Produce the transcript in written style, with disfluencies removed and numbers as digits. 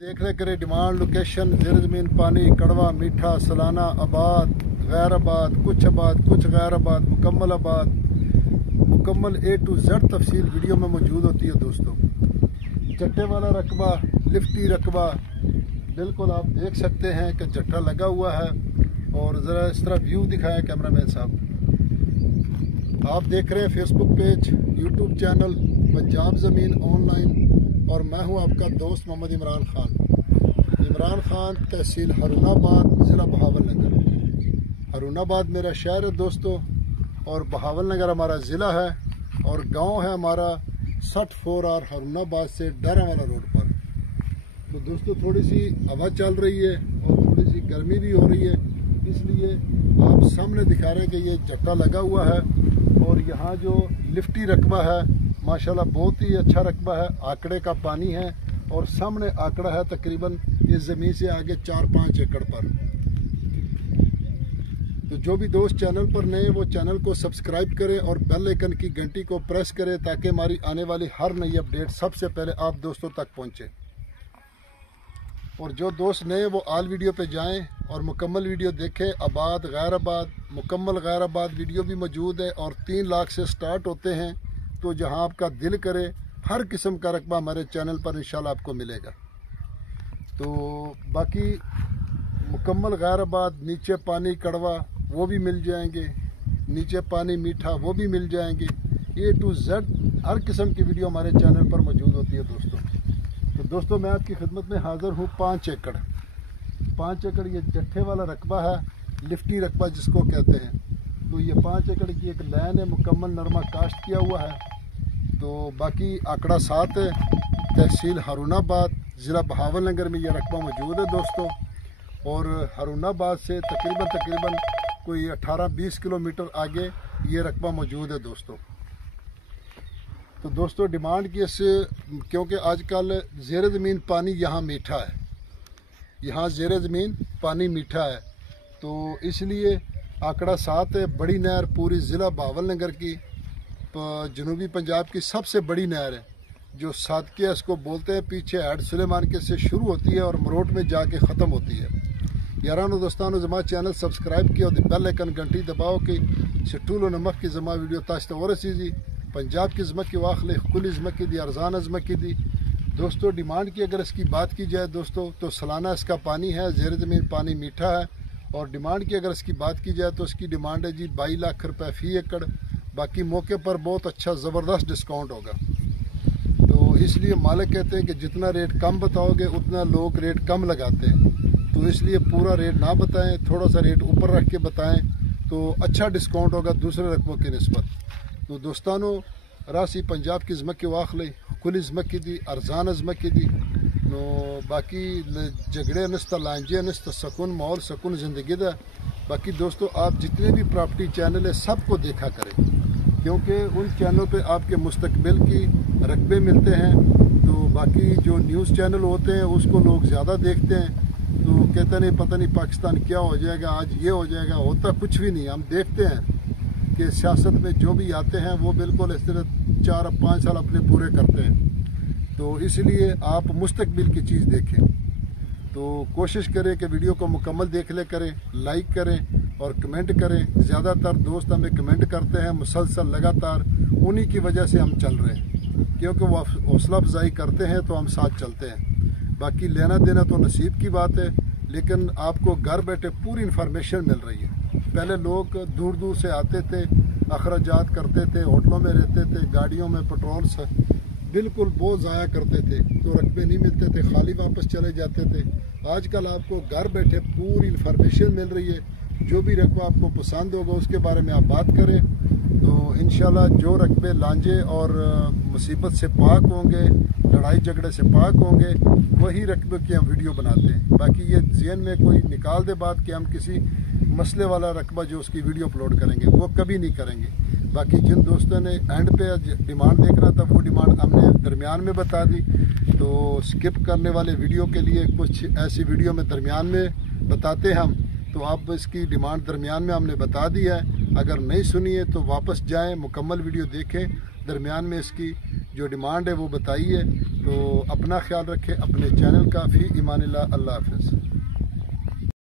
देख रहे करें डिमांड लोकेशन ज़ेर ज़मीन पानी कड़वा मीठा सलाना आबाद गैर आबाद कुछ गैर आबाद मुकम्मल A to Z तफसील वीडियो में मौजूद होती है दोस्तों। जट्टे वाला रकबा लिफ्टी रकबा बिल्कुल आप देख सकते हैं कि जट्टा लगा हुआ है। और ज़रा इस तरह व्यू दिखाया कैमरामैन साहब। आप देख रहे हैं Facebook page YouTube channel Punjab ज़मीन ऑनलाइन और मैं हूं आपका दोस्त मोहम्मद इमरान खान तहसील हरूनाबाद ज़िला बहावलनगर। हरूनाबाद मेरा शहर है दोस्तों और बहावलनगर हमारा ज़िला है और गांव है हमारा 64R हरूनाबाद से डारावाला रोड पर। तो दोस्तों थोड़ी सी हवा चल रही है और थोड़ी सी गर्मी भी हो रही है, इसलिए आप सामने दिखा रहे हैं कि ये जट्टा लगा हुआ है। और यहाँ जो लिफ्टी रकबा है माशाल्लाह बहुत ही अच्छा रकबा है, आंकड़े का पानी है और सामने आंकड़ा है तकरीबन इस ज़मीन से आगे 4-5 एकड़ पर। तो जो भी दोस्त चैनल पर नए वो चैनल को सब्सक्राइब करें और बेल आइकन की घंटी को प्रेस करें ताकि हमारी आने वाली हर नई अपडेट सबसे पहले आप दोस्तों तक पहुंचे। और जो दोस्त नए वो आल वीडियो पे जाएं और मुकम्मल वीडियो देखें। आबाद गैर आबाद मुकम्मल गैर आबाद वीडियो भी मौजूद है और 3 लाख से स्टार्ट होते हैं। तो जहां आपका दिल करे हर किस्म का रकबा हमारे चैनल पर इंशाल्लाह आपको मिलेगा। तो बाकी मुकम्मल गैर आबाद नीचे पानी कड़वा वो भी मिल जाएंगे, नीचे पानी मीठा वो भी मिल जाएंगे। A to Z हर किस्म की वीडियो हमारे चैनल पर मौजूद होती है दोस्तों। तो दोस्तों मैं आपकी खिदमत में हाज़िर हूँ। 5 एकड़ ये जट्ठे वाला रकबा है, लिफ्टी रकबा जिसको कहते हैं। तो ये 5 एकड़ की एक लैन है, मुकम्मल नरमा काश्त किया हुआ है। तो बाकी आंकड़ा 7 है, तहसील हरूनाबाद ज़िला बहावलनगर में ये रकबा मौजूद है दोस्तों। और हरूनाबाद से तकरीबन कोई 18-20 किलोमीटर आगे ये रकबा मौजूद है दोस्तों। तो दोस्तों डिमांड की इससे क्योंकि आजकल ज़ेर ज़मीन पानी यहाँ मीठा है, यहाँ ज़ेर ज़मीन पानी मीठा है तो इसलिए आंकड़ा 7 है। बड़ी नहर पूरी ज़िला बहावलनगर की जनूबी पंजाब की सबसे बड़ी नहर है जो सादकिया इसको बोलते हैं। पीछे हैड सुलेमान के से शुरू होती है और मरोट में जाके ख़त्म होती है। यारानो दोस्तानो जमा चैनल सब्सक्राइब किया और बेल आइकन घंटी दबाओ कि शटूल नमक की जमा वीडियो ताश्त और सीजी पंजाब की ज़मक की वाखले कुल ज़मक की दी अरजान अज़मक की दी। दोस्तों डिमांड की अगर इसकी बात की जाए दोस्तों तो सालाना इसका पानी है, ज़ेर ज़मीन पानी मीठा है। और डिमांड की अगर इसकी बात की जाए तो इसकी डिमांड है जी 22 लाख रुपए फ़ी एकड़। बाकी मौके पर बहुत अच्छा ज़बरदस्त डिस्काउंट होगा। तो इसलिए मालिक कहते हैं कि जितना रेट कम बताओगे उतना लोग रेट कम लगाते हैं। तो इसलिए पूरा रेट ना बताएं, थोड़ा सा रेट ऊपर रख के बताएं तो अच्छा डिस्काउंट होगा दूसरे रकबों की निस्बत। तो दोस्तानो रासी पंजाब की ज़मक की वाखले कुल ज़मक की दी अरजान ज़मक की दी। तो बाकी झगड़े नस्त लांजे नस्त सकून माहौल सकून ज़िंदगी दा। बाकी दोस्तों आप जितने भी प्रॉपर्टी चैनल है सबको देखा करें क्योंकि उन चैनलों पे आपके मुस्तकबिल की रकबे मिलते हैं। तो बाकी जो न्यूज़ चैनल होते हैं उसको लोग ज़्यादा देखते हैं तो कहते नहीं पता नहीं पाकिस्तान क्या हो जाएगा, आज ये हो जाएगा। होता कुछ भी नहीं। हम देखते हैं कि सियासत में जो भी आते हैं वो बिल्कुल इस तरह 4-5 साल अपने पूरे करते हैं। तो इसलिए आप मुस्तकबिल की चीज़ देखें। तो कोशिश करें कि वीडियो को मुकम्मल देख ले करें, लाइक करें और कमेंट करें। ज़्यादातर दोस्त हमें कमेंट करते हैं मुसलसल लगातार, उन्हीं की वजह से हम चल रहे हैं क्योंकि वो हौसला अफजाई करते हैं तो हम साथ चलते हैं। बाकी लेना देना तो नसीब की बात है, लेकिन आपको घर बैठे पूरी इन्फॉर्मेशन मिल रही है। पहले लोग दूर दूर से आते थे, अखराजात करते थे, होटलों में रहते थे, गाड़ियों में पेट्रोल से बिल्कुल बहुत ज़ाया करते थे तो रकबे नहीं मिलते थे, खाली वापस चले जाते थे। आजकल आपको घर बैठे पूरी इन्फॉर्मेशन मिल रही है। जो भी रकबा आपको पसंद होगा उसके बारे में आप बात करें तो इंशाल्लाह जो रकबे लांजे और मुसीबत से पाक होंगे, लड़ाई झगड़े से पाक होंगे, वही रकबे की हम वीडियो बनाते हैं। बाकी ये ज़हन में कोई निकाल दे बात कि हम किसी मसले वाला रकबा जो उसकी वीडियो अपलोड करेंगे, वो कभी नहीं करेंगे। बाकी जिन दोस्तों ने एंड पे डिमांड देख रहा था वो डिमांड हमने दरमियान में बता दी। तो स्किप करने वाले वीडियो के लिए कुछ ऐसी वीडियो में दरमियान में बताते हैं हम। तो आप इसकी डिमांड दरमियान में हमने बता दी है। अगर नहीं सुनी है तो वापस जाएं, मुकम्मल वीडियो देखें, दरमियान में इसकी जो डिमांड है वो बताई है। تو اپنا خیال رکھیں، اپنے چینل کا، فی امان اللہ، اللہ حافظ۔